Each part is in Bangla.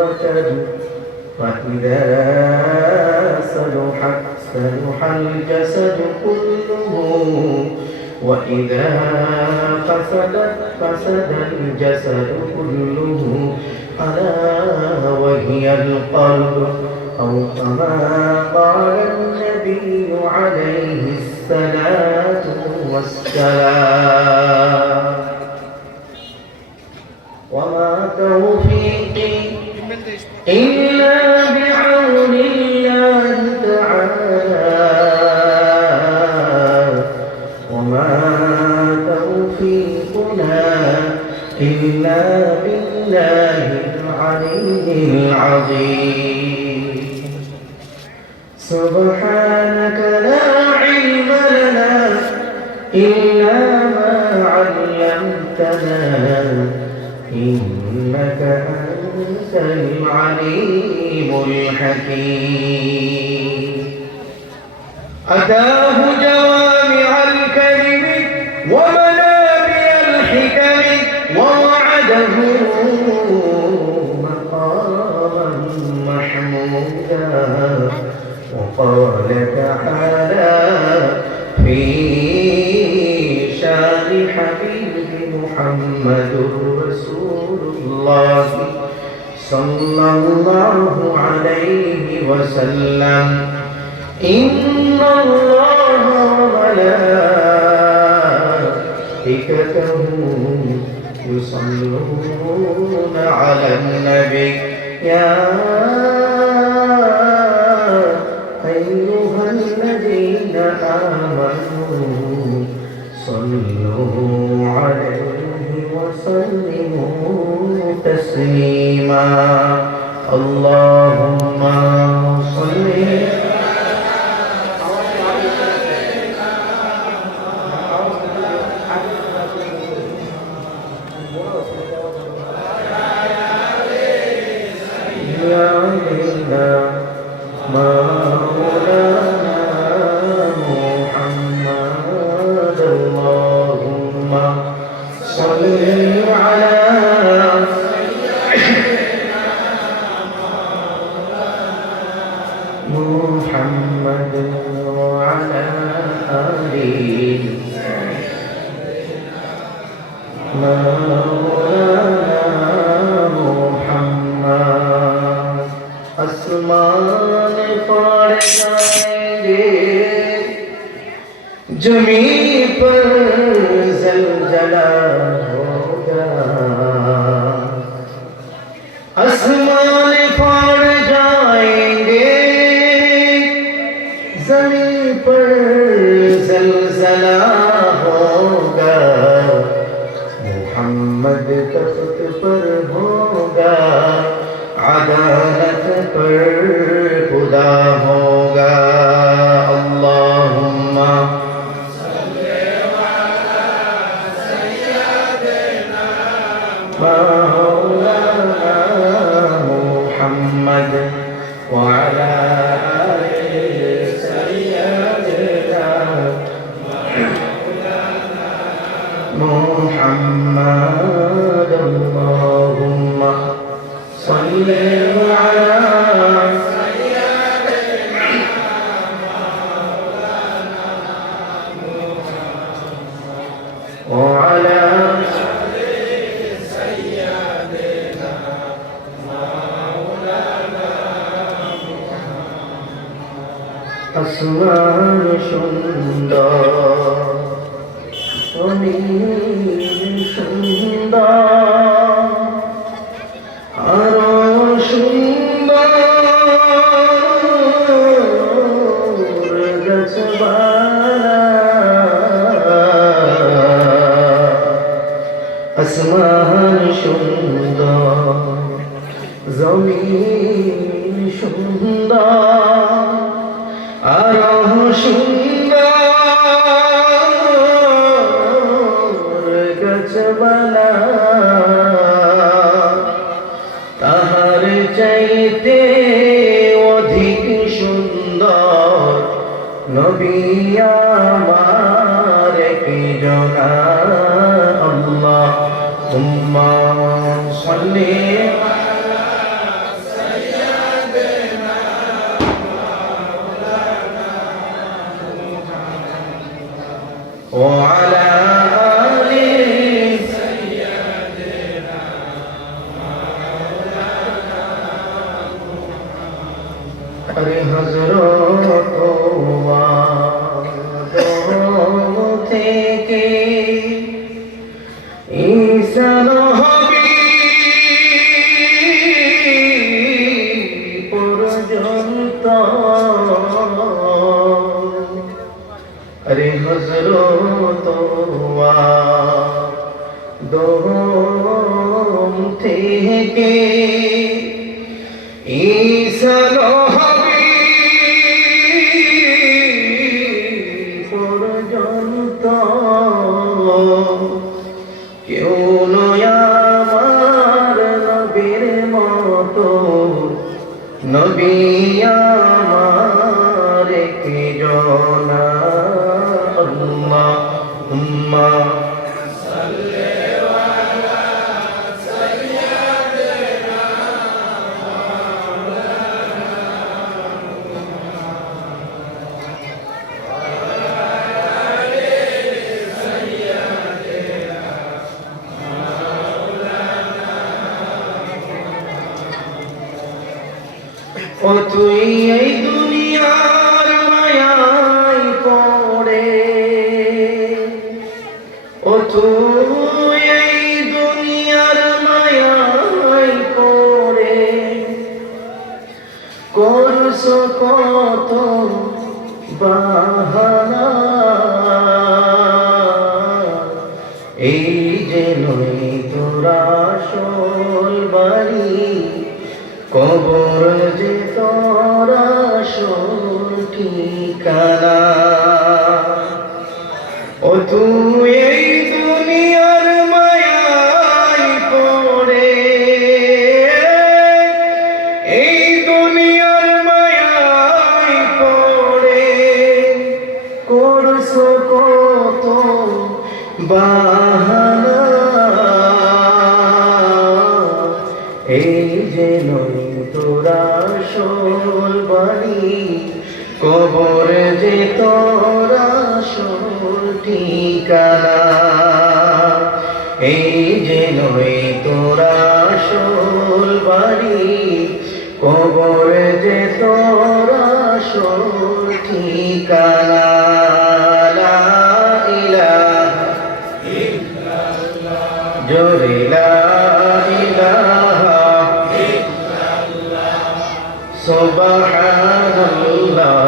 وتر فإذا صلحت صلح الجسد كله وإذا فسدت فسد الجسد كله ألا وهي القلب أو كما قال النبي عليه الصلاة والسلام وما توفيقي إلا بعون الله تعالى وما توفيقنا إلا بالله العلي العظيم سبحانك لا علم لنا إلا ما علمتنا إنك أنت العليم الحكيم أتاه جوامع الكلم ومنابع الحكم ووعده مقاما محمودا وقال تعالى في شان حبيب محمد رسول الله صلى الله عليه وسلم إن الله وملائكته يصلون على النبي يا أيها الذين آمنوا صلوا عليه وسلموا تسليما اللهم صل علينا مولانا محمد اللهم صل على محمد وعلى آله مولانا محمد आसमान पर जाएंगे जमीन पर ज़लज़ला होगा आसमान पर जाएंगे जमीन पर ज़लज़ला होगा मोहम्मद तख्त पर होगा अदालत पर खुदा होगा अल्लाहुम्मा मौलाना मुहम्मद वअला आलि सय्यदना मुहम्मद अल्लाहुम्मा صل على سيدنا مولانا وعلى سيدنا مولانا أسمان সুন্দর অনিল সুন্দর আরো সুন্দর গাছপালা আসমান সুন্দর জমিন সুন্দর আরো সুন্দর গাছপালা তাহার চাইতে অধিক সুন্দর নবী আমার কি জনা আল্লাহুম্মা সাল্লি আলা وعلى آل अरे हजरत आदम থেকে ঈসা নবী পর্যন্ত अरे हजरत आदम থেকে ঈসা নবী পর্যন্ত কেউ নয় আমার নবীর মতো নবী আমার কে জনা আল্লাহুম্মা ও তুই এই দুনিয়ার মায়ায় পড়ে ও তুই এই দুনিয়ার মায়ায় পড়ে করছো কত বাহানা এই যে নই তোরা আসল বাড়ি কবর যে তোরা আসল ঠিকানা ও তুই এই দুনিয়ার মায়ায় পড়ে এই দুনিয়ার মায়ায় পড়ে করছো কত বাহানা এই যে নই তোরা আসল বাড়ি কবর যে তোরা আসল ঠিকানা এই যে নই তোরা আসল বাড়ি কবর যে তোরা আসল ঠিকানা লা ইলাহা ইল্লাল্লাহ জোরে লা ইলাহা সুবহানাল্লাহ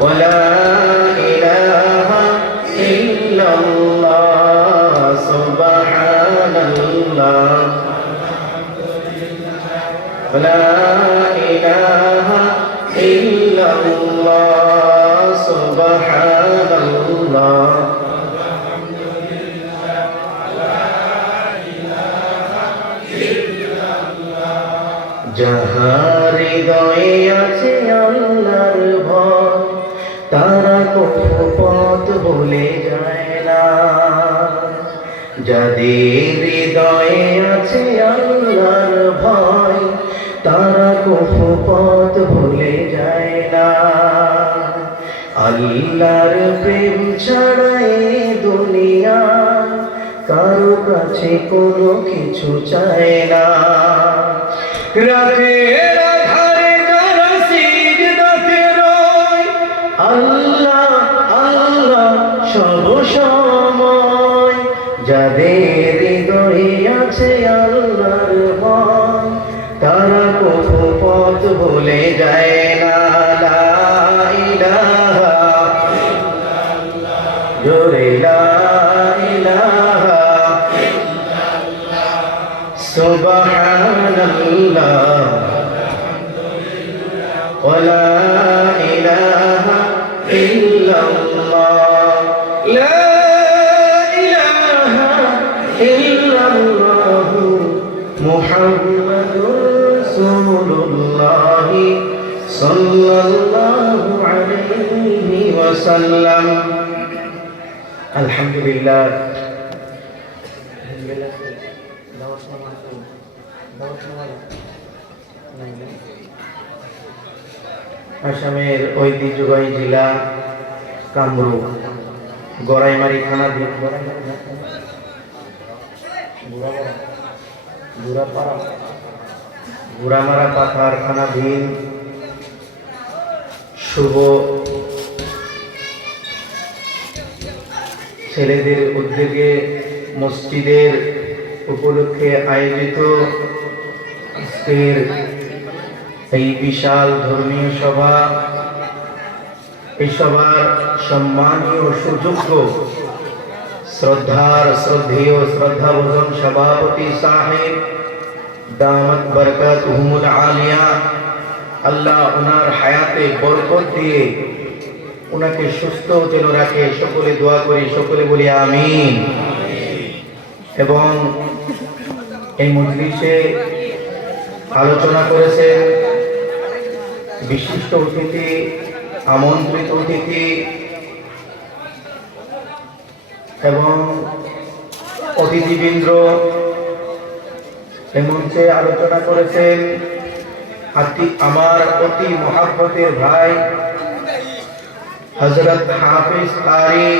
ওয়ালা ইলাহা ইল্লাল্লাহ সুবহানাল্লাহ ওয়ালা ইলাহা ইল্লাল্লাহ সুবহানাল্লাহ যাহার হৃদয়ে আছে আল্লাহর ভয় তারা কখনো পথ ভুলে যায় না যাদের হৃদয়ে আছে আল্লাহর ভয় তারা কখনো পথ ভুলে যায় না আল্লাহর প্রেম ছাড়া এই দুনিয়া কারো কাছে কোনো কিছু চায় না রাতের আধারে যারা সিজদাতে রয় আল্লাহ আল্লাহ সব সময় যাদের হৃদয়ে আছে আল্লাহর ভয় তারা কখনো পথ ভুলে যায় না লা ইলাহা ইল্লাল্লাহ জোরে লা ইলাহা সুবহানাল্লাহ ওয়ালা ইলাহা ইল্লাল্লাহ লা ইলাহা ইল্লাল্লাহ মুহাম্মাদুর রাসূলুল্লাহ সাল্লাল্লাহু আলাইহি ওয়াসাল্লাম আলহামদুলিল্লাহ আসামের ঐতিহ্যবাহী জেলা কামরূপ গড়াইমারি থানা দিয়ে ঘোড়ামারা পাথার থানাধীন শুভ ছেলেদের উদ্যোগে মসজিদের উপলক্ষে আয়োজিত আজকের এই বিশাল ধর্মীয় সভা, এই সভার সম্মানীয় সুযোগ্য শ্রদ্ধেয় শ্রদ্ধাভাজন সভাপতি সাহেব দামাত বরকাতুহুমুল আলিয়া, আল্লাহ ওনার হায়াতে বরকত দিয়ে ওনাকে সুস্থ যেন রাখে। সকলে দোয়া করি, সকলে বলি আমিন। এবং এই মজলিসে আলোচনা করেছেন বিশিষ্ট অতিথি, আমন্ত্রিত অতিথি এবং অতিথিবৃন্দ। এই মঞ্চে আলোচনা করেছেন আমার অতি মহাব্বতের ভাই হযরত হাফিজ কারি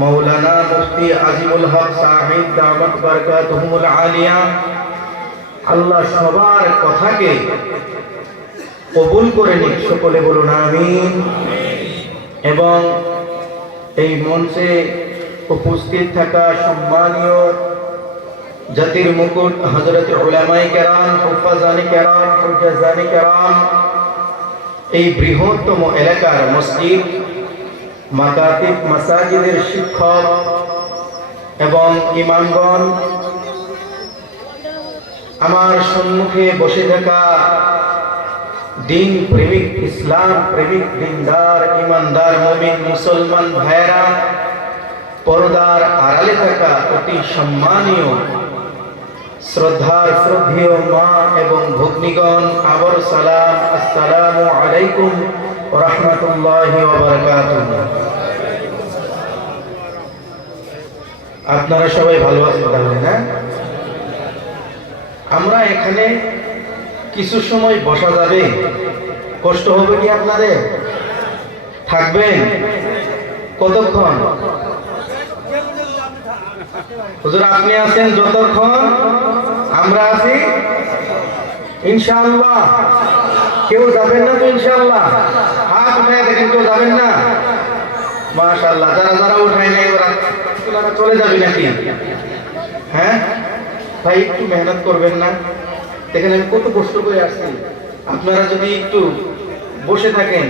মৌলানা মুফতি আজিমুল হক সাহেব দামাত বরকাতুহুমুল আলিয়া। আল্লাহ সবার কথাকে কবুল করে নিক, সকলে বলুন আমিন। এবং এই মঞ্চে উপস্থিত থাকা সম্মানীয় জাতির মুকুট হযরত উলামায়ে কেরাম, হুফাজানে কেরাম, হুজ্জাজানে কেরাম, এই বৃহত্তম এলাকার মসজিদ মাকাতিব মাসাজিদের শিক্ষক এবং ইমামগণ, আমার সম্মুখে বসে থাকা দিন প্রেমিক, ইসলাম প্রেমিক, দিনদার, ইমানদার, মুমিন, মুসলমান ভাইরা, পর্দার আড়ালে থাকা অতি সম্মানীয় শ্রদ্ধেয় মা এবং ভগ্নীগণ, আবার সালাম, আসসালামু আলাইকুম ওয়া রাহমাতুল্লাহি ওয়া বারাকাতুহু। আপনারা সবাই ভালো আছেন তাহলে, না? আমরা এখানে কিছু সময় বসা যাবে? কষ্ট হবে কি আপনাদের? থাকবেন কতক্ষণ? হুজুর আপনি আছেন যতক্ষণ আমরা আছি ইনশাআল্লাহ। কেউ যাবেন না তো ইনশাআল্লাহ? হাত উঠায় দেখেন, কেউ যাবেন না? মাশাআল্লাহ, যারা যারা উঠায় নাই ওরা চলে যাবে নাকি? হ্যাঁ ভাই, একটু মেহনত করবেন না? দেখেন আমি কত কষ্ট করে আসছি। আপনারা যদি একটু বসে থাকেন,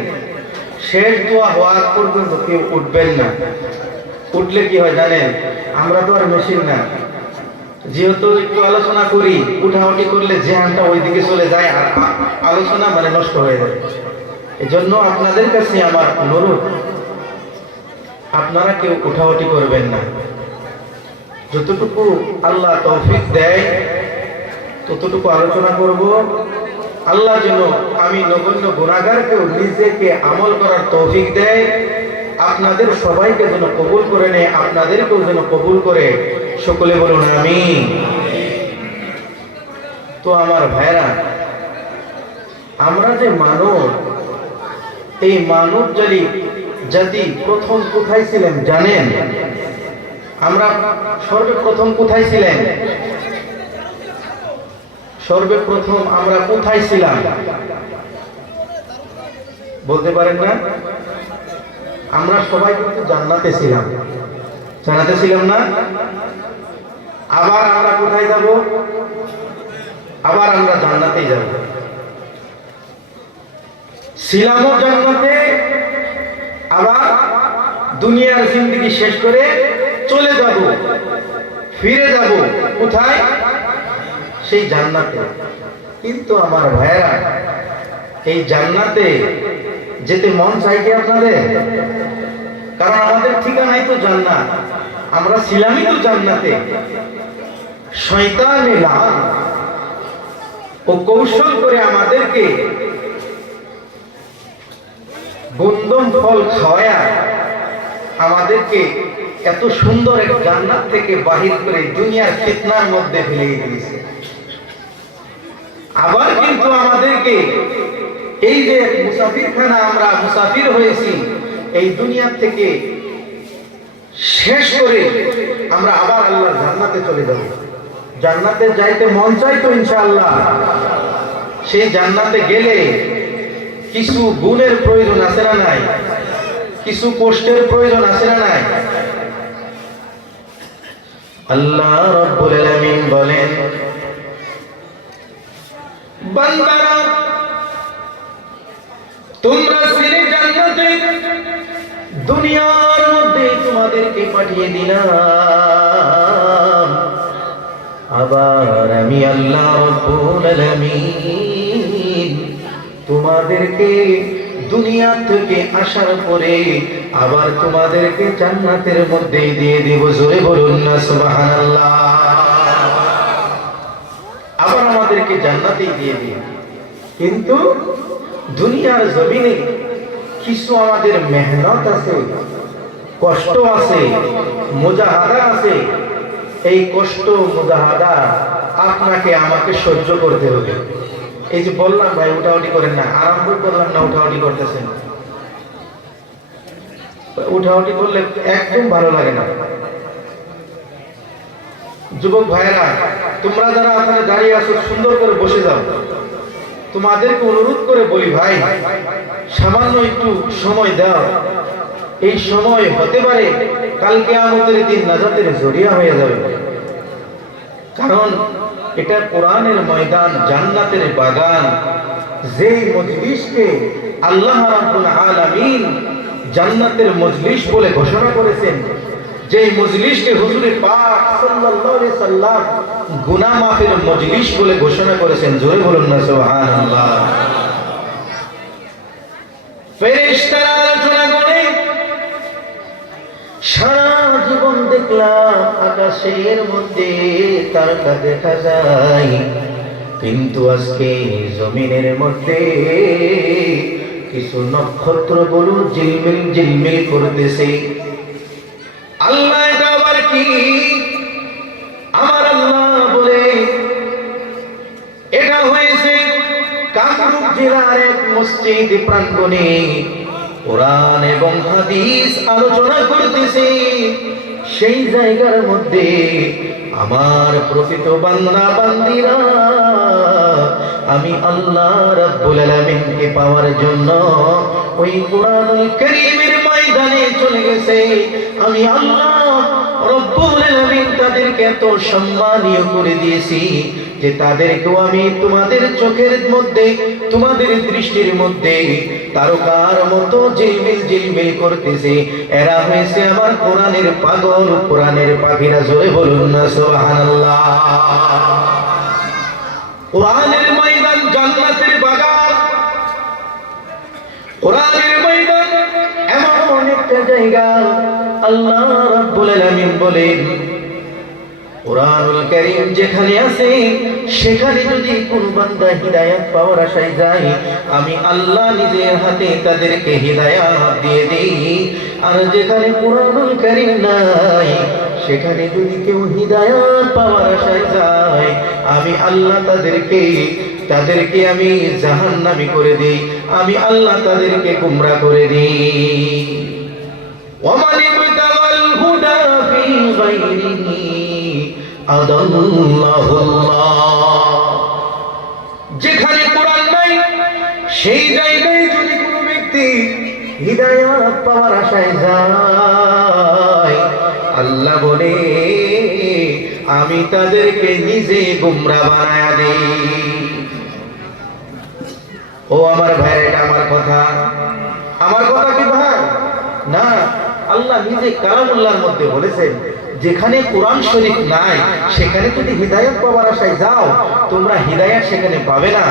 শেষ দোয়া হওয়ার পর্যন্ত কেউ উঠবেন না। উঠলে কি হয় জানেন? আমরা তো আর মেশিন না, যেহেতু একটু আলোচনা করি, উঠাউঠি করলে জেহানটা ওইদিকে চলে যায় আর আলোচনা মানে নষ্ট হয়ে যায়। এজন্য আপনাদের কাছে আমার অনুরোধ, আপনারা কেউ উঠাউঠি করবেন না। যতটুকু আল্লাহ তৌফিক দেয় ততটুকু আলোচনা করব। আল্লাহ যেন আমি নগণ্য গুনাহগারকেও নিজেকে আমল করার তৌফিক দেয়, আপনাদের সবাইকে যেন কবুল করে নেয়, আপনাদেরকেও যেন কবুল করে, সকলে বলুন আমিন। তো আমার ভাইরা, আমরা যে মানব, এই মানব জাতি প্রথম কোথায় ছিলেন জানেন? আমরা সর্বপ্রথম কোথায় ছিলেন? সর্বপ্রথম আমরা কোথায় ছিলাম বলতে পারেন না? আমরা সবাই কিন্তু জান্নাতে ছিলাম। জান্নাতে ছিলাম না? আবার আমরা কোথায় যাব? আবার আমরা জান্নাতেই যাব। ছিলামও জান্নাতে, আবার দুনিয়ার জিন্দেগি শেষ করে চলে যাব, ফিরে যাব কোথায়? সেই জান্নাতে। কিন্তু আমার ভাইয়েরা, এই জান্নাতে যেতে মন চাই কি আপনাদের? কারণ আমাদের ঠিকানাই তো জান্নাত, আমরা ছিলামই তো জান্নাতে। শয়তান লাল ও কৌশল করে আমাদেরকে গন্ধম ফল খাওয়ায়া আমাদেরকে এত সুন্দর এক জান্নাত থেকে বাহির করে দুনিয়ার ফিতনার মধ্যে ফেলে দিয়েছে। আবার কিন্তু আমাদেরকে এই যে মুসাফিরখানা আমরা মুসাফির হয়েছি, এই দুনিয়া থেকে শেষ করে আমরা আবার আল্লাহর জান্নাতে চলে যাব। জান্নাতে যাইতে মন চাই তো ইনশাআল্লাহ। সেই জান্নাতে গেলে কিছু গুণের প্রয়োজন আছে না নাই? কিছু কষ্টের প্রয়োজন আছে না নাই? আল্লাহ রাব্বুল আলামিন বলেন, বান্দারা তোমরা সিনে জান্নাতে দুনিয়ার মধ্যে তোমাদেরকে পাঠিয়ে দিলাম, আবার আমি আল্লাহ রাব্বুল আলামিন তোমাদেরকে দুনিয়া থেকে আসার পরে আবার তোমাদেরকে জান্নাতের মধ্যে দিয়ে দেব। জোরে বলুন না সুবহানাল্লাহ। আবার আমাদেরকে জান্নাতেই দিয়ে দিন। কিন্তু দুনিয়ার জমিনে কিছু আমাদের মেহনত আছে, কষ্ট আছে, মুজাহাদা আছে। এই কষ্ট মুজাহাদা আপনাকে আমাকে সহ্য করতে হবে। এই যে বললাম ভাই উঠাউটি করেন না, আরম্ভ করলাম না উঠাউটি করতেছেন। উঠাউটি করলে একদম ভালো লাগে না। যুবক ভাইরা, তোমরা যারা ওখানে দাঁড়িয়ে আছো সুন্দর করে বসে যাও। তোমাদেরকে অনুরোধ করে বলি ভাই, সামান্য একটু সময় দাও। এই সময় হতে পারে কালকে কিয়ামতের দিন নাজাতের জরিয়া হয়ে যাবে। কারণ এটা কোরআনের ময়দান, জান্নাতের বাগান। যেই মজলিসকে আল্লাহ রাব্বুল আলামিন জান্নাতের মজলিস বলে ঘোষণা করেছেন, যেই মজলিসকে হুজুরে পাক সাল্লাল্লাহু আলাইহি সাল্লাম গুনাহ মাফের মজলিস বলে ঘোষণা করেছেন। জোরে বলুন না সুবহানাল্লাহ। ফেরেশতারা আলোচনা করে সারা জীবন দেখলাম আকাশের মধ্যে তারকা দেখা যায়, কিন্তু আজকে জমিনের মধ্যে কিছু নক্ষত্রগুলো ঝিলমিল ঝিলমিল করতেছে। আল্লাহ এটা আবার কি? আমার আল্লাহ বলে এটা হয়েছে কামরূপ জেলার এক মসজিদ প্রাঙ্গণে কোরআন এবং হাদিস আলোচনা করতেছে। সেই জায়গার মধ্যে আমার প্রকৃত বান্দা বান্দিরা আমি আল্লাহ রাব্বুল আলামিনকে পাওয়ার জন্য ওই কোরআনুল কারীমের ময়দানে চলে গেছে। আমি আল্লাহ রাব্বুল আলামিন তাদেরকে এত সম্মানীয় করে দিয়েছি যে তাদেরকেও আমি তোমাদের চোখের মধ্যে, তোমাদের দৃষ্টির মধ্যে তারকার মতো ঝিলমিল ঝিলমিল করতেছে। এরা হয়েছে আমার কোরআনের পাগল, কোরআনের পাখিরা। জোরে বলুন না সুবহানাল্লাহ। কোরআনের ময়দান জান্নাতের বাগান। কোরআনের ময়দান এমন একটা জায়গা, আল্লাহ রাব্বুল আলামিন বলেন কোরআনুল কারীম যেখানে আছে সেখানে যদি কোন বান্দা হিদায়াত পাওয়ার আশায় যায়, আমি আল্লাহ নিজের হাতে তাদেরকে হিদায়াত দিয়ে দেই। আর যেখানে কোরআনুল কারীম নাই সেখানে যদি কেউ হিদায়াত পাওয়ার আশায় যায়, আমি আল্লাহ তাদেরকে আমি জাহান্নামী করে দেই। আমি আল্লাহ তাদেরকে গোমরা করে দিই। ওয়ামান ইবতাগাল হুদা ফি গায়রিহি যেখানে কোরআন নাই সেই জায়গায় যদি কোনো ব্যক্তি হিদায়াত পাওয়ার আশায় যায়, আল্লাহ বলে আমি তাদেরকে নিজে গোমরা বানায়া দেই। ও আমার ভাই, এটা আমার কথা কি ভাই? না, আল্লাহ নিজে কালামুল্লাহর মধ্যে বলেছেন যেখানে কোরআন শরীফ নাই সেখানে যদি হিদায়াত পাওয়ার আশায় যাও, তোমরা হিদায়াত সেখানে পাবে না।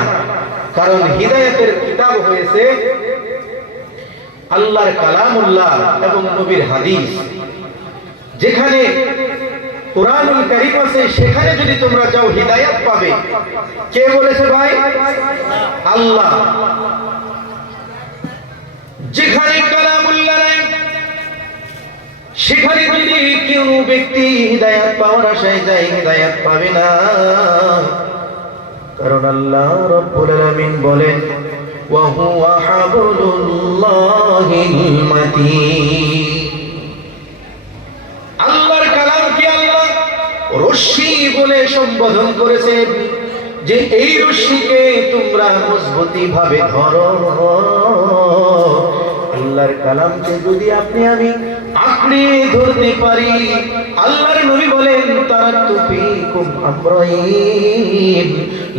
কারণ হিদায়াতের কিতাব হয়েছে আল্লাহর কালামুল্লাহ এবং নবীর হাদিস। যেখানে কোরআনুল কারীম আছে সেখানে যদি তোমরা যাও হিদায়াত পাবে। কে বলেছে ভাই? আল্লাহ। যেখানে কালামুল্লাহ নাই সেখানে যদি কেউ ব্যক্তি হিদায়াত পাওয়ার আশায় যায়, হিদায়াত পাবে না। কারণ আল্লাহ রাব্বুল আলামিন বলেন ওয়া হুয়া হাবলুল্লাহিল মাতিন। আল্লাহর কালামকে আল্লাহ রশ্মি বলে সম্বোধন করেছেন যে এই রশ্মিকে তোমরা মজবুতি ভাবে ধরো। আল্লাহর কালামকে যদি আপনি আমি আঁকড়ে ধরতে পারি, আল্লাহর নবী বলেন তারাকতু ফীকুম আমরাইন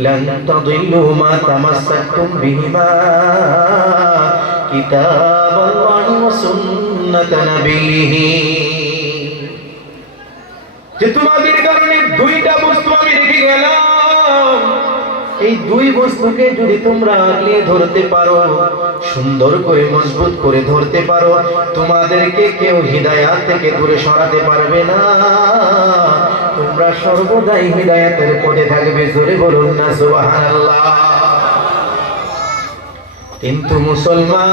লান তাদিল্লু মা তামাসসাকতুম বিহিমা কিতাবাল্লাহি ওয়া সুন্নাত নবিয়্যিহি। যে তোমাদের কারণে দুইটা বস্তু আমি রেখে গেলাম, এই দুই বস্তুকে যদি তোমরা আগলে ধরতে পারো, সুন্দর করে মজবুত করে ধরতে পারো, তোমাদেরকে কেউ হিদায়াত থেকে দূরে সরাতে পারবে না। তোমরা সর্বদাই হিদায়াতের পথে থাকবে। জোরে বলুন না সুবহানাল্লাহ। কিন্তু মুসলমান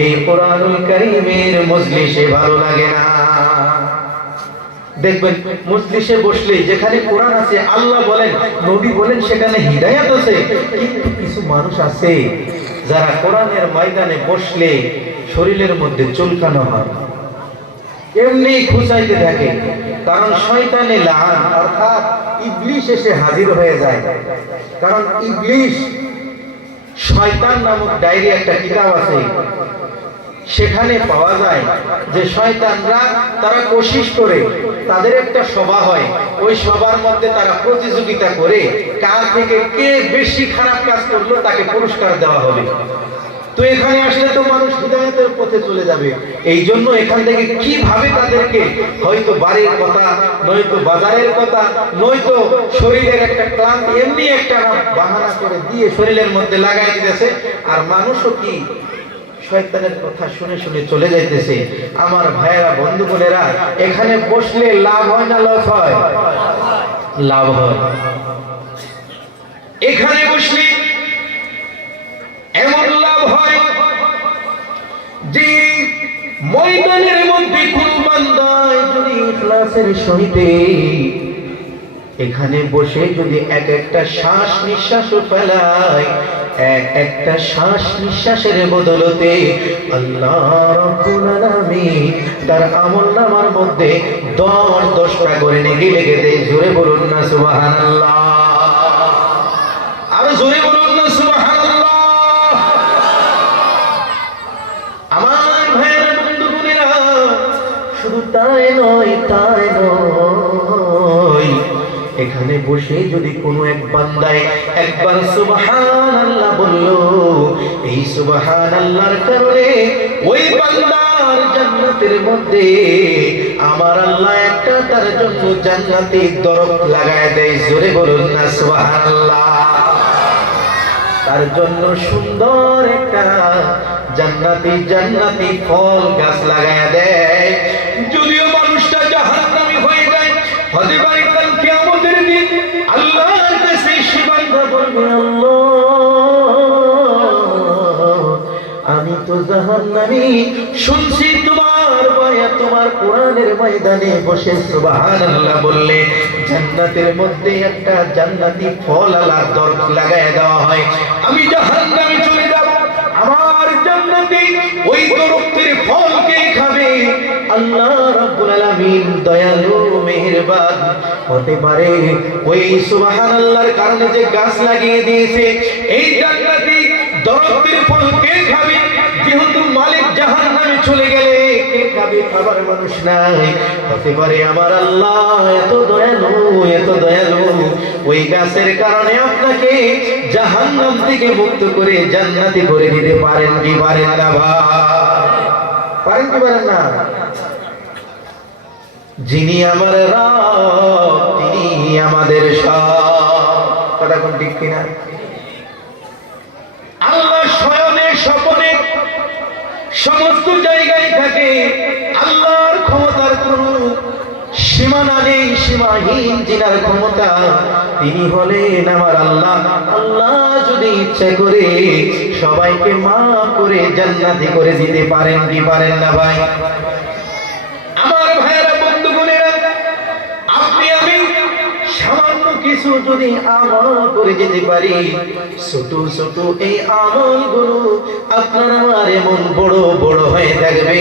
এই কোরআনুল কারীমের মজলিসে ভালো লাগে না। দেখবেন মজলিসে বসলেই যেখানে কোরআন আছে, আল্লাহ বলেন, নবী বলেন, সেখানে হিদায়াত আছে। কিন্তু কিছু মানুষ আছে যারা কোরআনের ময়দানে বসলে শরীরের মধ্যে চুলকানো হয়, এমনি খুঁচাইতে থাকে। কারণ শয়তানে লাআন অর্থাৎ ইবলিস এসে হাজির হয়ে যায়। কারণ ইবলিস, শয়তান নামক ডায়েরি একটা কিতাব আছে, সেখানে পাওয়া যায় যে শয়তানরা তারা কোশিশ করে, তাদের একটা সভা হয়, ওই সভার মধ্যে তারা প্রতিযোগিতা করে কার থেকে কে বেশি খারাপ কাজ করলো তাকে পুরস্কার দেওয়া হবে। তো এখানে আসলে তো মানুষ হিদায়াতের পথে চলে যাবে। এই জন্য এখান থেকে কিভাবে তাদেরকে হয়তো বাড়ির কথা, নয়তো বাজারের কথা, নয়তো শরীরের একটা ক্লান্তি, এমনি একটা বাহানা করে দিয়ে শরীরের মধ্যে লাগাই দিতেছে। আর মানুষও কি শয়তানের কথা শুনে শুনে চলে যাইতেছে। আমার ভাইয়েরা, বন্ধু বোনেরা, এখানে বসলে লাভ হয় না লস হয়? লাভ হয়। এখানে বসলে এমন লাভ হয় যে ময়দানের মধ্যে কোন বান্দায় যদি ইখলাসের সহিত এখানে বসে যদি এক একটা শ্বাস নিঃশ্বাস ফেলায়, এক একটা শ্বাস নিঃশ্বাসের বদলতে আল্লাহ রাব্বুল আলামিন তার আমলনামার মধ্যে 10টা করে নেকি লিখে দেয়। জোরে বলুন না সুবহানাল্লাহ। আরো জোরে বলুন না সুবহানাল্লাহ। আমার ভাইয়েরা, বন্ধু বোনেরা, শুধু তাই নয়, এখানে বসে যদি কোনো এক বান্দায় একবার সুবহানাল্লাহ বলল, এই সুবহানাল্লাহর কারণে ওই বান্দার জান্নাতের মধ্যে আমার আল্লাহ একটা তার জন্য জান্নাতি দরজা লাগায় দেয়। জোরে বলুন না সুবহানাল্লাহ। তার জন্য সুন্দর একটা জান্নাতি ফল গাছ লাগায় দেয়। যদিও মানুষটা জাহান্নামী হয়ে যায়, হতে পারে কাল কিয়ামতের দিন আল্লাহর কাছে সে বান্দা বলবে, আল্লাহ, আমি তো জাহান্নামী, শুনছি তোমার বয়া তোমার কোরআনের ময়দানে বসে সুবহানাল্লাহ বললে জান্নাতের মধ্যে একটা জান্নাতি ফল আলা দরজা লাগায় দেওয়া হয়। আমি জাহান্নামী চলে যাব, আমার জান্নাতি ওই দরজের ফল কে খাবে? আল্লাহ রাব্বুল আলামিন দয়ালু মেহেরবান। হতে পারে ওই সুবহানাল্লাহর কারণে যে গাছ লাগিয়ে দিয়েছে, এই জান্নাতি দরজের ফল কে খাবে? যেহেতু মালিক জাহান্নামে চলে গেলে কে খাবে? খাবার মানুষ নাই। হতে পারে আমার আল্লাহ এত দয়ালু, ওই গাছের কারণে আপনাকে জাহান্নাম থেকে মুক্ত করে জান্নাতি করে দিতে পারেন কি পারেন না? পারেন কি পারেন না? যিনি আমার রব, তিনি আমাদের সব। কথা কোন ঠিক কিনা? আল্লাহ শয়নে স্বপনে সমস্ত জায়গায় থাকে। আল্লাহর ক্ষমতার কোনো সীমানা নেই, সীমাহীন যিনার ক্ষমতা, তিনি হলেন আমার আল্লাহ। আল্লাহ যদি ইচ্ছা করে সবাইকে মাফ করে জান্নাতি করে দিতে পারেন কি পারেন না ভাই? আমার ভাইয়েরা, বন্ধু বোনেরা, আপনি আমি সামান্য কিছু যদি আমল করে যেতে পারি, ছোট ছোট এই আমলগুলো আপনার আমার এমন বড় বড় হয়ে থাকবে,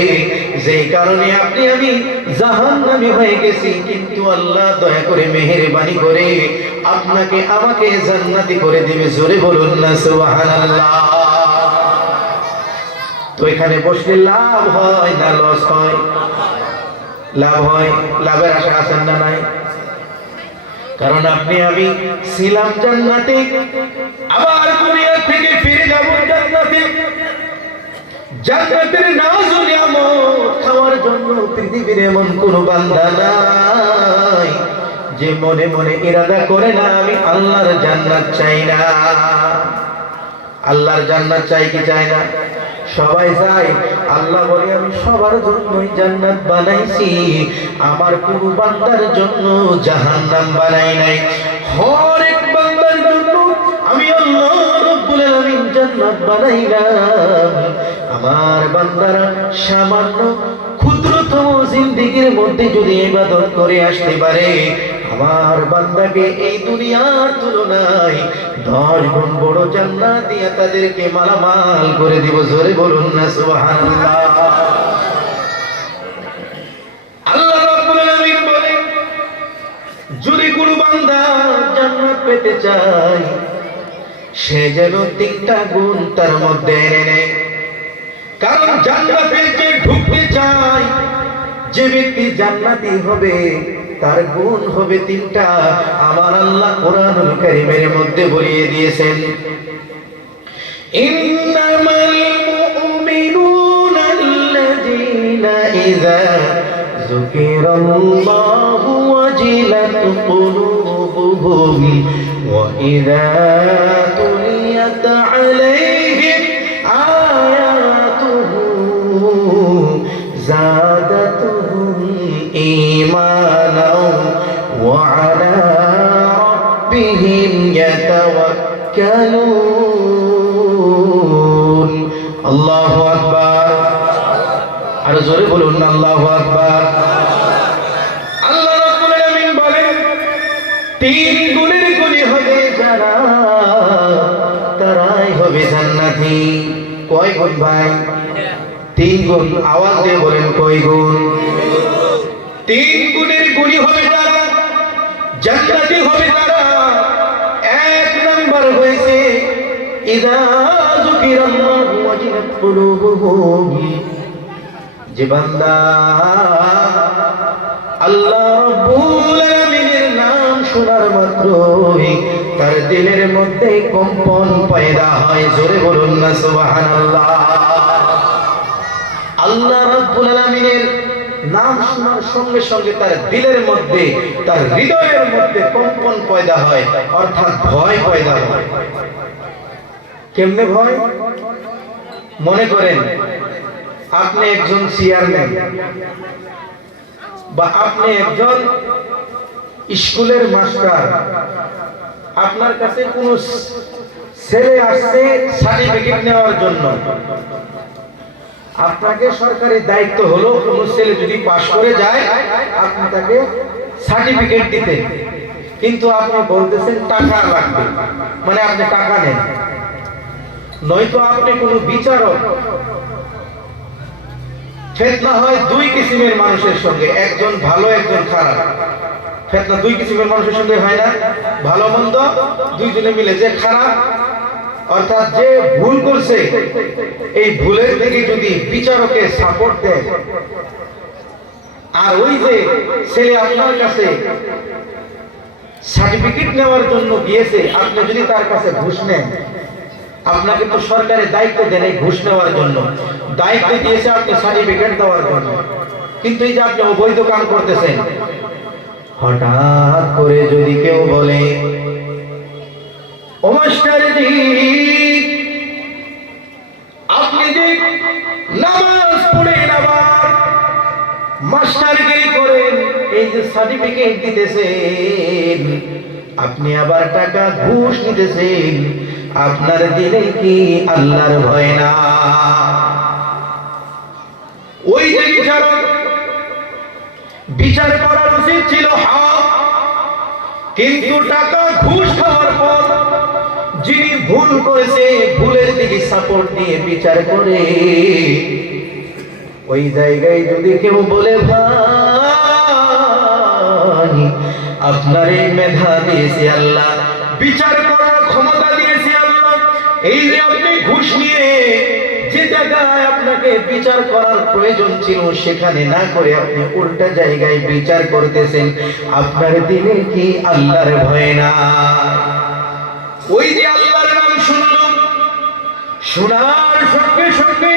যে কারণে আপনি আমি জাহান্নামী হয়ে গেছি, কিন্তু আল্লাহ দয়া করে মেহেরবানি করে আপনাকে আমাকে জান্নাতি করে দিবে। জোরে বলুন না সুবহানাল্লাহ। তো এখানে বসলে লাভ হয় না লস হয়? লাভ হয়। লাভের আশা আছেন না নাই? কারণ আপনি আমি ছিলাম জান্নাতে, আবার দুনিয়া থেকে ফিরে যাব জান্নাতে। জান্নাতের নাজুল নিয়ামত খাওয়ার জন্য পৃথিবীর এমন কোন বান্দা নাই যে মনে মনে ইরাদা করে না আমি আল্লাহর জান্নাত চাই না। আল্লাহর জান্নাত চাই কি চাই না? সবাই চাই। আল্লাহ বলে আমি সবার জন্যই জান্নাত বানাইছি, আমার কোন বান্দার জন্য জাহান্নাম বানাই নাই। হর এক বান্দার জন্য আমি আল্লাহ রব্বুল আলামিন জান্নাত বানাইলাম। আমার বান্দারা সামান্য ক্ষুদ্রতম জিন্দেগির মধ্যে যদি ইবাদত করে আসতে পারে, আমার বান্দাকে এই দুনিয়ার তুলনায় 10 গুণ বড় জান্নাত দিয়ে তাদেরকে মালামাল করে দিব। জোরে বলুন না সুবহানাল্লাহ। আল্লাহ রাব্বুল আলামিন বলে, যদি কোনো বান্দা জান্নাত পেতে চায়, সে যেন 3টা গুণ তার মধ্যে এনে নেয়। কারণ জান্নাতে যে ঢুকতে চায়, যে ব্যক্তি জান্নাতি হবে, তার গুণ হবে 3টা। আমার আল্লাহ কোরআনুল কারীমের মধ্যে বলিয়ে দিয়েছেন, ইন্নামাল মুমিনুনা আল্লাযীনা ইযা যুকিরাল্লাহু ওয়াজিলাত কুলুবুহুম ওয়া ইযা তুলিয়াত আলাইহিম আয়াতুহু زادتهم إيمانا وعلى ربهم يتوكلون الله أكبر আর জোরে বলুন আল্লাহু আকবার। আল্লাহ রাব্বুল আলামিন বলেন, 3 গুণের গুণী হবে যারা, তারাই হবে জান্নাতি। কয় গুণ ভাই? 3 গুণ। আওয়াজ দিয়ে বলেন কয় গুণ? 3 গুণের গুণী হবে যারা, জান্নাতি হবে তারা। 1 নাম্বার হয়েছে ইযা যুকিরাল্লাহু ওয়াজিলাত কুলুবুহুম, যে বান্দা আল্লাহ রাব্বুল আলামিনের নাম শোনার মাত্রই তার দিলের মধ্যে কম্পন পয়দা হয়। জোরে বলুন না সুবহানাল্লাহ। আল্লাহ রাব্বুল আলামিনের নাম শোনার সঙ্গে সঙ্গে তার দিলের মধ্যে, তার হৃদয়ের মধ্যে কম্পন পয়দা হয়, অর্থাৎ ভয় পয়দা হয়। কেমনে ভয়? মনে করেন আপনি একজন চেয়ারম্যান, বা আপনি একজন স্কুলের মাস্টার, আপনার কাছে কোনো ছেলে আসছে সার্টিফিকেট নেওয়ার জন্য। আপনাকে সরকারি দায়িত্ব হলো কোন ছেলে যদি পাশ করে যায় আপনি তাকে সার্টিফিকেট দিতে, কিন্তু আপনি বলতেছেন টাকা লাগবে, মানে আপনি টাকা নেন। নয়তো আপনি কোন বিচারক, ফিতনা হয় 2 কিসিমের মানুষের সঙ্গে, একজন ভালো একজন খারাপ। ফিতনা 2 কিসিমের মানুষের সঙ্গে হয় না? ভালো মন্দ দুইজনে মিলে। যে খারাপ অর্থাৎ যে ভুল করছে, এই ভুলের থেকে যদি বিচারকে সাপোর্ট দেয়, আর ওই যে ছেলে আপনার কাছে সার্টিফিকেট নেওয়ার জন্য গিয়েছে, আপনি যদি তার কাছে ঘুষ নেন, আপনাকে তো সরকারের দায়িত্ব দেন এই ঘুষ নেওয়ার জন্য, দায়িত্ব দিয়েছে আপনি সার্টিফিকেট দেওয়ার জন্য, কিন্তু এই যে আপনি অবৈধ কাম করতেছেন। হঠাৎ করে যদি কেউ বলে, ও মাস্টার জি, আপনি যে নামাজ পড়েন আবার মাস্টারগিরি করেন, এই যে সার্টিফিকেট দিতেছেন, আপনি আবার টাকা ঘুষ নিতেছেন, আপনার দিলে কি আল্লাহর ভয় না? ওই যে বিচার করার উচিত ছিল হক, কিন্তু টাকা ঘুষ খাওয়ার পর যিনি ভুল করেছে ভুলের দিকে সাপোর্ট দিয়ে বিচার করে, ওই জায়গায় যদি কেউ বলে ভাই আপনার এই মেধা দিয়েছে আল্লাহ, বিচার করার ক্ষমতা দিয়েছে আল্লাহ, এই যে আপনি ঘুষ নিয়ে যে জায়গায় আপনাকে বিচার করার প্রয়োজন ছিল সেখানে না করে আপনি উল্টা জায়গায় বিচার করতেছেন, আপনার দিলে কি আল্লাহর ভয় না? ওই যে আল্লাহর নাম শুনলো, শোনার সঙ্গে সঙ্গে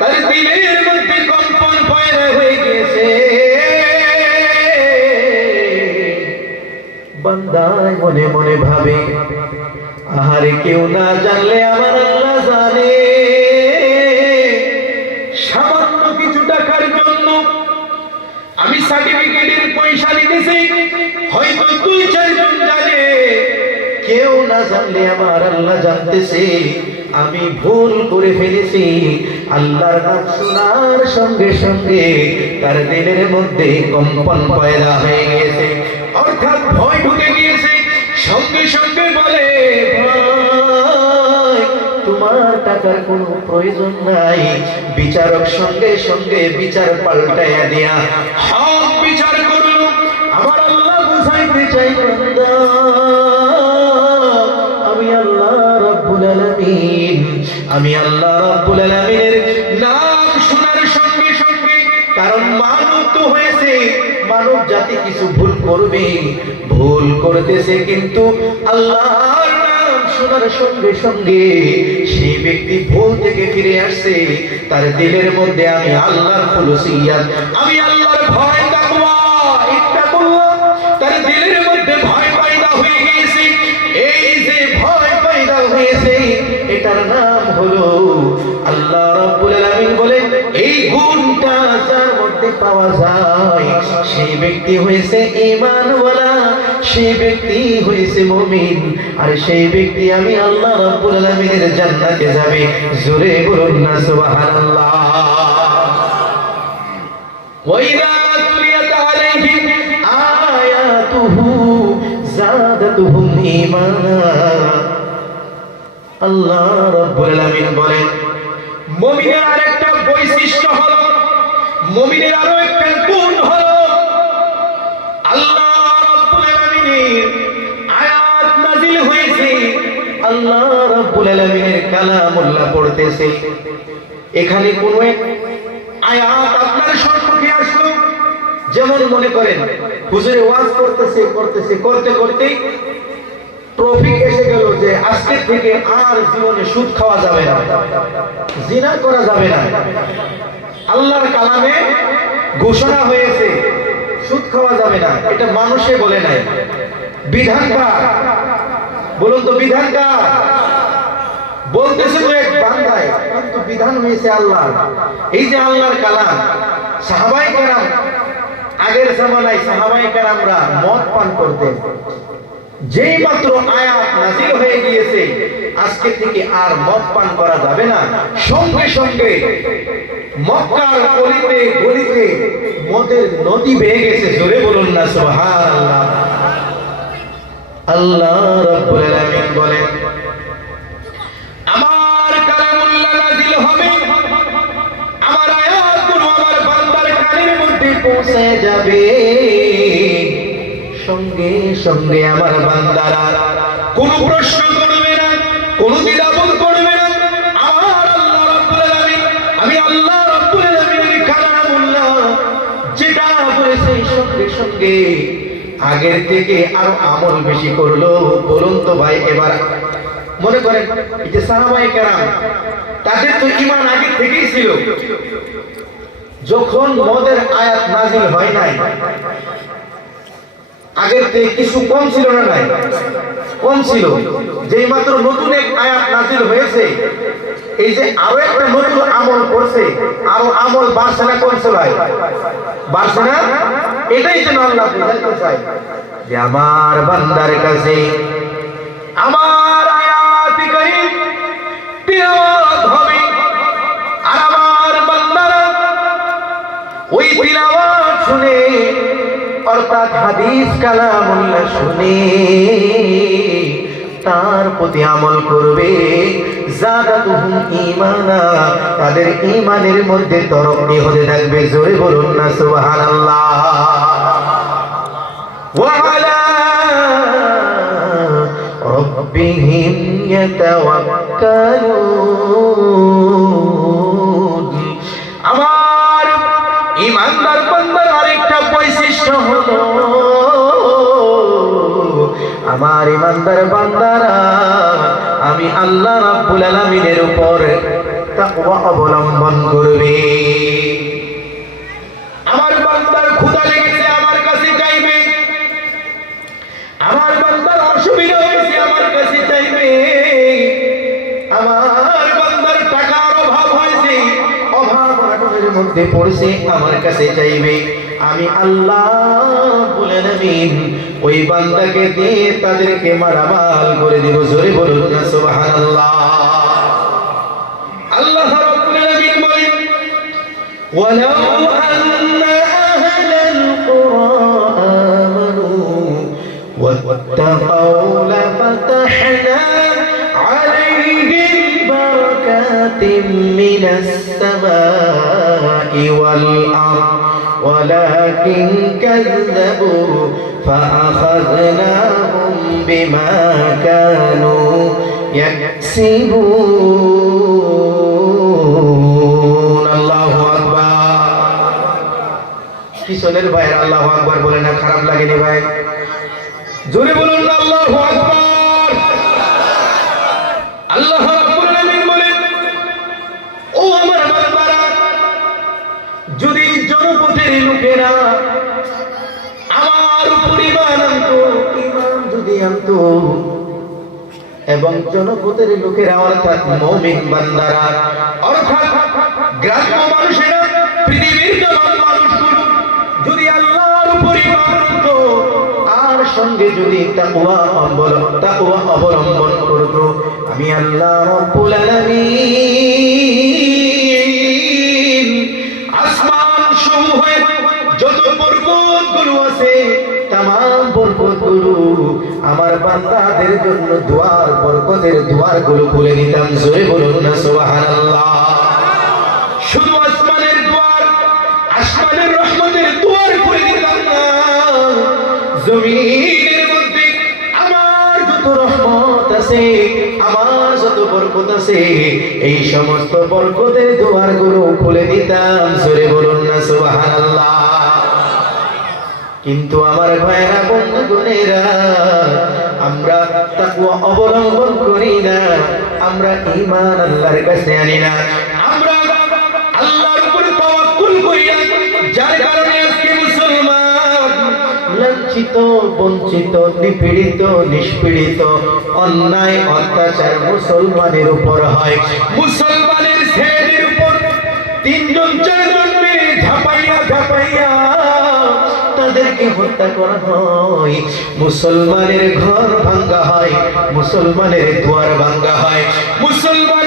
তার দিলের মধ্যে কম্পন পয়দা হয়ে গেছে। বান্দায় মনে মনে ভাবে, আহারে কেউ না জানলে আমার আল্লাহ জানে, সামান্য কিছু টাকার জন্য আমি সার্টিফিকেটের পয়সা নিতেছি, হয়তো 2-4 জন জানে, কেউ না জানলে আমার আল্লাহ জানতেছে আমি ভুল করে ফেলেছি। আল্লাহর নাম শোনার সঙ্গে সঙ্গে তার দিলের মধ্যে কম্পন পয়দা হয়ে গিয়েছে, অর্থাৎ ভয় ঢুকে গিয়েছে। সঙ্গে সঙ্গে বলে ভাই তোমার টাকার কোনো প্রয়োজন নাই। বিচারক সঙ্গে সঙ্গে বিচার পাল্টাইয়া দিয়া হক বিচার করল। আমার আল্লাহ বুঝাইতে চাই বান্দা আমি আল্লাহ রাব্বুল আলামিন, আমি আল্লাহ রাব্বুল আলামিনের নাম শোনার সঙ্গে সঙ্গে, কারণ মানব তো হয়েছে, মানব জাতি কিছু ভুল করবে, ভুল করতেছে, কিন্তু আল্লাহর নাম শোনার সঙ্গে সঙ্গে সেই ব্যক্তি ভুল থেকে ফিরে আসছে। তার দিলের মধ্যে আমি আল্লাহর খুলুসিয়াত, আমি আল্লাহর ভয় তাকওয়া ইত্তাকুল্লাহ, তার দিলের মধ্যে ভয় পয়দা হয়ে গিয়েছে। এই যে ভয় পয়দা হয়েছে এটার নাম হলো আল্লাহ রাব্বুল আলামিন বলেন, এই গুণটা যার মধ্যে পাওয়া যায় সেই ব্যক্তি হয়েছে ঈমানওয়ালা, সেই ব্যক্তি হয়েছে মুমিন, আর সেই ব্যক্তি আমি আল্লাহ রাব্বুল আলামিনের জান্নাতে যাবে। জোরে বলুন না সুবহানাল্লাহ। ওয়াইদা তুলিয়াত আলাইহিম আয়াতুহু যাদাতুহুম ঈমানা। আল্লাহ রাব্বুল আলামিন বলেন মুমিনের আরেকটা বৈশিষ্ট্য হলো, মুমিনের আরো একটা গুণ হলো, আল্লাহ রাব্বুল আলামিনের আয়াত নাযিল হয়েছে, আল্লাহ রাব্বুল আলামিনের কালামুল্লাহ পড়তেছে, এখানে কোন এক আয়াত আপনার সম্মুখে আসলো, যেমন মনে করেন হুজুরে ওয়াজ করতেছে করতে করতে ট্রফিক এসে গেল যে আজকে থেকে আর জীবনে সুদ খাওয়া যাবে না, জিনা করা যাবে না। আল্লাহর কালামে ঘোষণা হয়েছে সুদ খাওয়া যাবে না, এটা মানুষে বলে নাই, বিধানকার, বলুন তো বিধানকার বলতেছে তো এক বান্দায়, কিন্তু বিধান হয়েছে আল্লাহ। এই যে আল্লাহর কালাম, সাহাবায়ে কেরাম আগের জামানায় সাহাবায়ে কেরামরা মদ পান করতেন, যেই মাত্র আয়াত নাযিল হয়ে গিয়েছে আজকে থেকে আর মদ পান করা যাবে না, সঙ্গে সঙ্গে মক্কার গলিতে গলিতে মদের নদী বেয়ে গেছে। জোরে বলুন না সুবহানাল্লাহ। আল্লাহ রাব্বুল আলামিন বলেন আমার কালামুল্লাহ নাযিল হবে, আমার আয়াতগুলো আমার বান্দার কানের মধ্যে পৌঁছে যাবে, সঙ্গে সঙ্গে আমার বান্দারা কোনো প্রশ্ন করবে না, কোনো দ্বিধাবোধ করবে না। আমার আল্লাহ রাব্বুল আলামিন, আমি আল্লাহ রাব্বুল আলামিনের কালামুল্লাহ যেটা বলেছে সঙ্গে সঙ্গে আগের থেকে আরো আমল বেশি করলো। বলুন তো ভাই, এবার মনে করেন এই যে সাহাবায়ে কেরাম তাদের তো ঈমান আগে থেকেই ছিল, যখন মদের আয়াত নাযিল হয় নাই আগের থেকে কিছু কম ছিল না? নাই, কম ছিল। যেই মাত্র নতুন এক আয়াত নাযিল হয়েছে, এই যে আরো একটা নতুন আমল করছে, আরো আমল বাড়ছে না কমছে ভাই? বাড়ছে না? এটাই যেন আল্লাহ বুঝাতে চায় যে আমার বান্দার কাছে আমার আয়াত কারীম তিলাওয়াত হবে, আর আমার বান্দারা ওই তিলাওয়াত শুনে অর্থাৎ হাদিস কালামুল্লাহ শুনে তার প্রতি আমল করবে, যাদাতুহুম ঈমানা, তাদের ঈমানের মধ্যে তরক্কি হতে থাকবে। জোরে বলুন না সুবহানাল্লাহ। ওয়া আলা রাব্বিহিম ইয়াতাওয়াক্কালুন। আমার ঈমানদার বান্দার আরেকটা বৈশিষ্ট্য হলো, আমার ঈমানদার বান্দারা আমি আল্লাহ রাব্বুল আলামিনের উপর তাকওয়া অবলম্বন করবে। আমার বান্দার ক্ষুধা লেগেছে, আমার কাছে চাইবে। আমার বান্দার অসুবিধা হয়েছে, আমার কাছে চাইবে। আমার বান্দার টাকার অভাব হয়েছে, অভাব অনটনের মধ্যে পড়েছে, আমার কাছে চাইবে। আমি আল্লাহ রাব্বুল আলামিন ওই বান্দাকে দিয়ে তাদেরকে মালামাল করে দিব। জোরে বলুন না সুবহানাল্লাহ। আল্লাহ রাব্বুল আলামিন বলেন, ওয়ালাউ আন্না আহলাল কুরআ আমানু ওয়াত্তাকাউ লাফাতাহনা আলাইহিম বারাকাতিম মিনাস সামাই ওয়াল আরদ ওয়ালাকিন কাযযাবু فأخذناهم بما كانوا يكسبون الله أكبر পিছনের ভাইয়ের আল্লাহু আকবার বলে না, খারাপ লাগেনি ভাই? জোরে বলুন না আল্লাহু আকবার। আল্লাহ রাব্বুল আলামিন বলেন, ও আমার বান্দারা, যদি জনপদের লোকেরা আমার উপর ঈমান আনতো, ঈমান যদি আনতো, এবং জনপদের লোকেরা অর্থাৎ মুমিন বান্দারা অর্থাৎ গ্রাম্য মানুষেরা, পৃথিবীর জবান মানুষগুলো যদি আল্লাহর উপর ঈমান আনতো আর সঙ্গে যদি তাকওয়া অবলম্বন করতো, আমি আল্লাহ রাব্বুল আলামিন আসমান সমূহে যত পর্বতগুলো আছে, तमाम বরকতগুলো আমার বান্দাদের জন্য দুয়ার, বরকতের দুয়ারগুলো খুলে দিতাম। জোরে বলুন না সুবহানাল্লাহ। শুধু আসমানের দুয়ার, আসমানের রহমতের দুয়ার খুলে দিতাম না, জমিনের মধ্যে আমার যত রহমত আছে, আমার যত বরকত আছে, এই সমস্ত বরকতের দুয়ারগুলো খুলে দিতাম। জোরে বলুন না সুবহানাল্লাহ। কিন্তু আমার ভাইরা বন্ধুগণেরা, আমরা তাকওয়া অবলম্বন করি না, আমরা ঈমান আল্লাহর কাছে আনি না, আমরা আল্লাহর উপর তাওয়াক্কুল করি না, যার কারণে আজকে মুসলমান লাঞ্ছিত, বঞ্চিত, নিপীড়িত, নিষ্পীড়িত, অন্যায় অত্যাচার মুসলমানের উপর হয়। মুসলমানের ছেলেদের উপর তিনজন চারজন মেয়ে ঝাঁপাইয়া ঝাঁপাইয়া তাদেরকে হত্যা করা হয়, মুসলমানের ঘর ভাঙ্গা হয়, মুসলমানের দুয়ার ভাঙ্গা হয়, মুসলমান